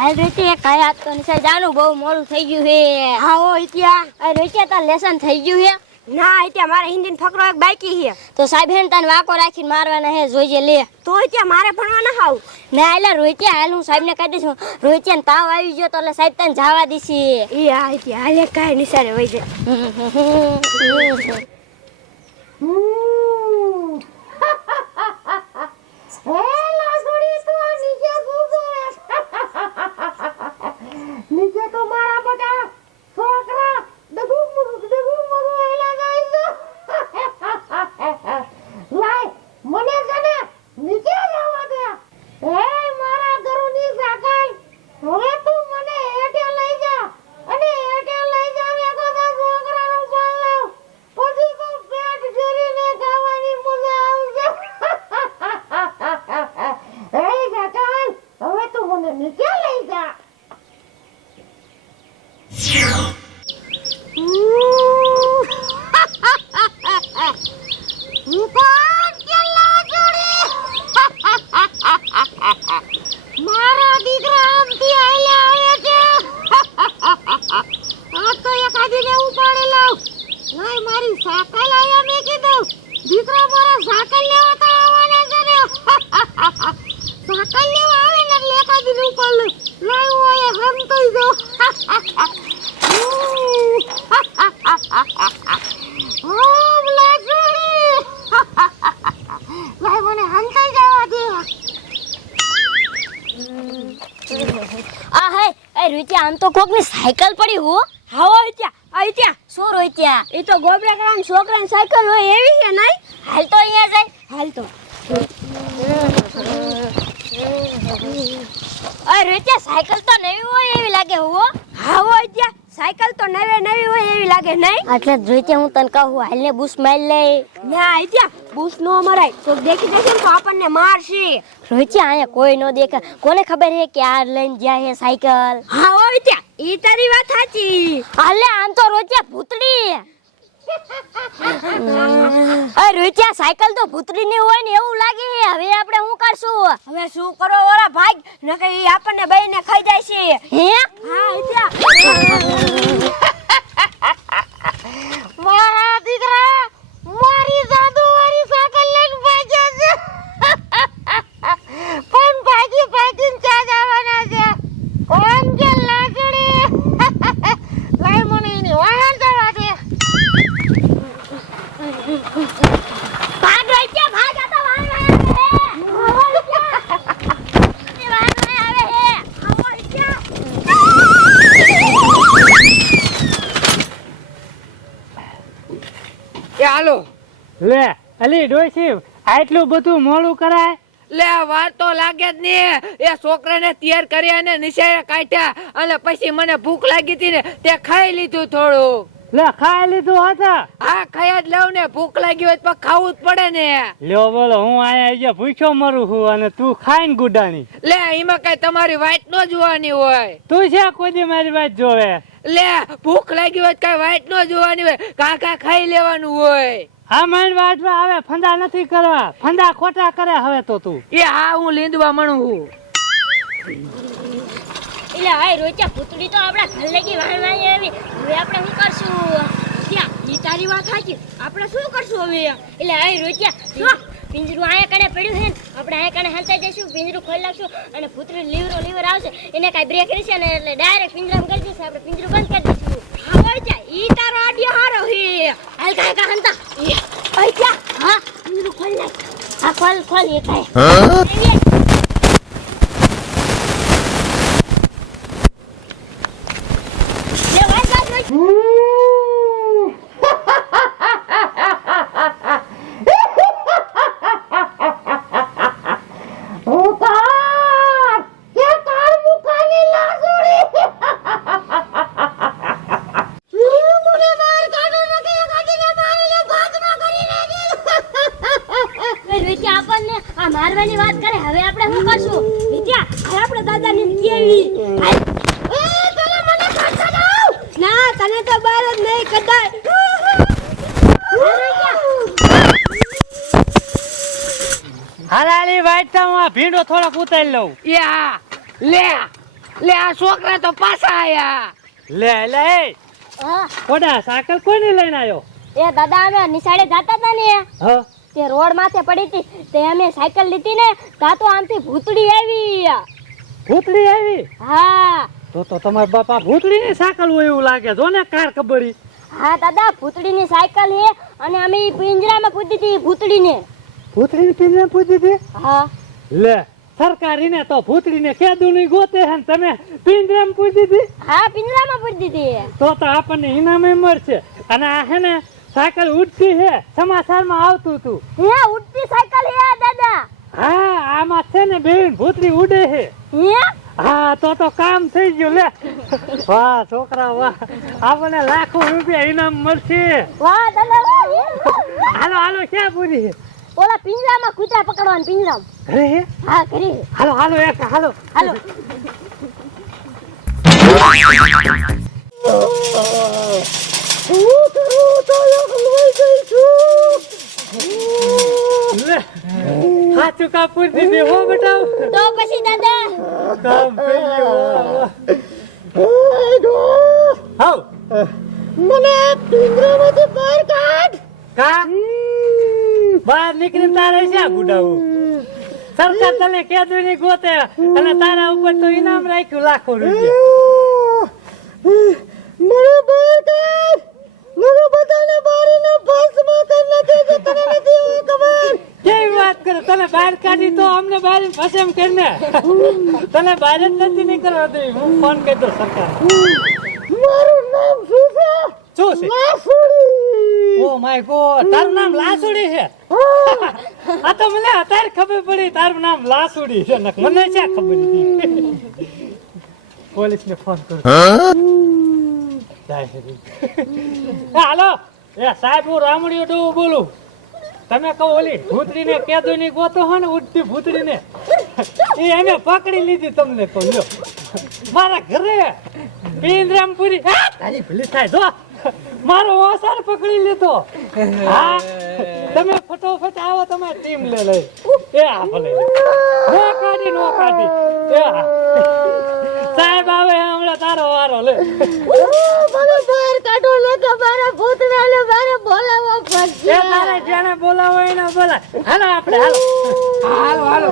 હાલ રોચે કઈ હાથ તો નિશાળ જાનું બહુ મોડું થઈ ગયું હે આવો ઇતિયા અરે રોચે તાર લેસન થઈ ગયું હે ના ઇત્યા મારે હિન્દી ફકરો એક બાકી છે. તો સાહેબ હેન તને વાકો રાખીને મારવાના હે જોઈજે લે. તો ઇત્યા મારે ભણવાના હાવ. ના એટલે રોચે હાલ હું સાહેબને કહી દઈશું રોચે ને તાવ આવી ગયો તો એટલે સાહેબ તને જવા દીશી. એ આ ઇત્યા હાલે કાંઈ નિશાળે વઈ જાય. હમ. નહીં મારી સાકલ આયા મે કીધું. દીકરો મારા સાકલ લેવા તો આવવાનો છે ને સાકલ લેવા આવે ને એટલે એકાદીને ઉપાડ લઉં લાવ હું અહીંયા હંતાઈ જાઉં ઓમ લાગણી લાય મને હંતાઈ જવા દે. આ હે, એ રોચે, આમ તો કોકની સાયકલ પડી હો. હા ઇત્યા આ ઇત્યા શું રોચ્યા એ તો ગોબરા કરામ છોકરાની સાયકલ હોય એવી છે નહીં? હાલ તો અહીંયા જાય. હાલ તો. અરે રોચ્યા સાયકલ તો નવી હોય એવી લાગે હો. હા હોય ત્યાં. સાયકલ તો નવે નવી હોય એવી લાગે નહીં? એટલે જ રોચ્યા હું તને કહું હાલને બુશ મારી લે. ના ઇત્યા બૂસ નો મરાય. તો દેખી જશે તો આપણને મારશે રોચ્યા અહીંયા કોઈ નો દેખે. કોને ખબર હે કે આ લઈને જાય હે સાયકલ? હા હો ઇત્યા ઈ તારી વાત સાચી. અલે આમ તો રોચ્યા ભૂતડી. અરે રોચ્યા સાયકલ તો ભૂતડી ની હોય ને એવું લાગે હે. હવે આપણે શું કરશું? હવે શું કરો ઓલા ભાગ નકર ઈ આપણને બેયને ખાઈ જાય છે. હે? હા ઇત્યા મારા દીકરા મારી જાદુવાળી સાકલ લઈને ભાગ્યા છે પણ ભાગી ભાગીને ચા જવાના છે કોણ છે લાજડી લાય મને એની વાહન જવા દે ભાગ રોચ્યા ભાગ આ તો વાન વાન આવે હે વાન વાન આવે હે આવો રોચ્યા એ હાલો લે અલી ડોશી આટલું બધું મોડું કરાય? લે વાર તો લાગે જ નહીં એ છોકરાને તૈયાર કર્યા અને નિશાળે કાઢ્યા. અને પછી મને ભૂખ લાગી હતી ને તે ખાઈ લીધું થોડું. લે ખાઈ લીધું હતા? હા ખાઈ જ લઉં ને ભૂખ લાગી હોય તો ખાવું જ પડે ને. લ્યો બોલો હું અહીંયા જે ભૂખ્યો મરું છું અને તું ખાઈને ગુડાની લે એમાં કઈ તમારી વાઈટ ન જોવાની હોય. તું છે કોઈ મારી વાત જોવે? લે ભૂખ લાગી હોય કઈ વાઈટ ન જોવાની હોય. કાકા ખાઈ લેવાનું હોય. આ મારી વાતમાં આવે ફંદા નથી કરવા. ફંદા ખોટા કરે હવે તો તું. એ હા હું લીંદવા મણું છું. એટલે હાય રોચા પૂતળી તો આપણા ઘર લગી વાન વાન આવી. હવે આપણે શું કરશું? ત્યાં ઈ તારી વાત સાચી. આપણે શું કરશું હવે? એટલે હાય રોચ્યા પિંજરું આયા કણે પડ્યું છે આપણે આયા કણે હંતાઈ જઈશું પિંજરું ખોલી નાખશું અને પુત્રી લીવરો લીવર આવશે. એને કાંઈ બ્રેક રહેશે ને એટલે ડાયરેક્ટ પિંજરામાં કરી દઈશું આપણે પિંજરું બંધ કરી દઈશું. હા રોચા ઈ તારો આડિયો હારો હે હાલ કાંઈ કાંઈ હંતા અઈ ત્યાં હા પિંજરું ખોલ નાખ હા ખોલ ખોલ એ કાંઈ. લે વાંચ વાંચ વાંચ ઉકાર કે તાર મુખાની લાસુડી મને માર કાઢો નથી કાઢીને મારીને ભાગમાં કરી નાખી વિદ્યા આપણને આ મારવાની વાત કરે. હવે આપણે શું કરશું? વિદ્યા હવે આપણે દાદાને કેવી એ તને મને ના તને તો બહાર જ નહીં કદાય હાલાલી તો હું આ ભીંડો થોડોક ઉતારી લઉં. યા લે લે આ છોકરા તો પાછા આયા. લે લે. કોડા સાયકલ કોની લઈને આવ્યો? એ દાદા અમે નિશાળે જતા હતા ને? હ. તે રોડ માથે પડી હતી તે અમે સાયકલ લીધી ને તા તો આમથી ભૂતડી આવી. ભૂતળી આવી? હા. તો તો તમારા બાપા ભૂતડી ની સાયકલ હોય એવું લાગે જો ને કાર કબડી હા દાદા ભૂતડીની સાયકલ હે અને અમે પિંજરામાં પૂજી હતી ભૂતડીને. ભૂતડી ની પિંજરામાં પૂછી હતી? હા. લે સરકારી ને તો ભૂતળી ને કેદુ નહીં ગોતે હે તમે પિંજરામાં પૂજી હતી? હા પિંજરામાં પૂજી હતી તો તો આપણને ઇનામ મળશે. અને આ હે ને સાયકલ ઉડતી હે સમાચારમાં આવતું હતું હે ઉડતી સાયકલ હે દાદા. હા આમાં છે ને બેન ભૂતરી ઉડે હે. હે? હા તો તો કામ થઈ ગયું લે. વાહ છોકરા વાહ. આપણને લાખો રૂપિયા ઇનામ મળશે. વાહ દાદા વાહ. હાલો હાલો ક્યાં પૂરી છે ઓલા પિંજરામાં કૂતરા પકડવાનું પિંજરામાં. ઘરે હે? હા કરી હાલો હાલો એક હાલો. હાલો. હું કરું છું સાચું કામ પૂરી દીધી હો બેટા તો પછી દાદા કામ એ ડો હાવ મને પિંજરામાંથી બહાર કાઢ કા બહાર નીકળીને તારે ક્યાં ગુડાવું સરકાર તને કેદુ ની ગોતે તારા ઉપર તો ઇનામ રાખ્યું લાખો રૂપિયા મને બહાર કાઢ મને બધાને બારીને ભસ્મ કરી નાખે છે તને નથી એવું ખબર? કેવી વાત કરો? તને બહાર કાઢી તો અમને બહાર ફસેમ કરીને. તને બહાર જ નથી નીકળવા દે હું ફોન કરી દઉં સરકાર મારું નામ શું છે? શું છે? લાસુડી. ઓ માય ગોડ તારું નામ લાસુડી છે? આ તો મને અત્યારે ખબર પડી તારું નામ લાસુડી છે. મને ક્યાં ખબર હતી ફોન કરું. હાલો. એ સાહેબ હું રામડીયો ડોવું બોલું. તમે કહો ઓલી ભૂતડીને કેદુ ની ગોતો હો ને ઉડતી ભૂતરીને એ એને પકડી લીધી તમને તો લ્યો. મારા ઘરે. બિંદ્રામપુરી તારી ભલી થાય જો. મારો ઓસાર પકડી લીધો. હા. તમે ફટોફટ આવો તમારી ટીમ લે લઈ. એ આ ભલે. નો કાઢી નો કાઢી એ હા. સાહેબ આવે હમણાં તારો વારો લે. મને બહાર કાઢો લોકો મારા ભૂતનાને મારે બોલાવો એ પડશે તારે જેને બોલાવો એને બોલા હાલો આપણે હાલો. હાલો હાલો!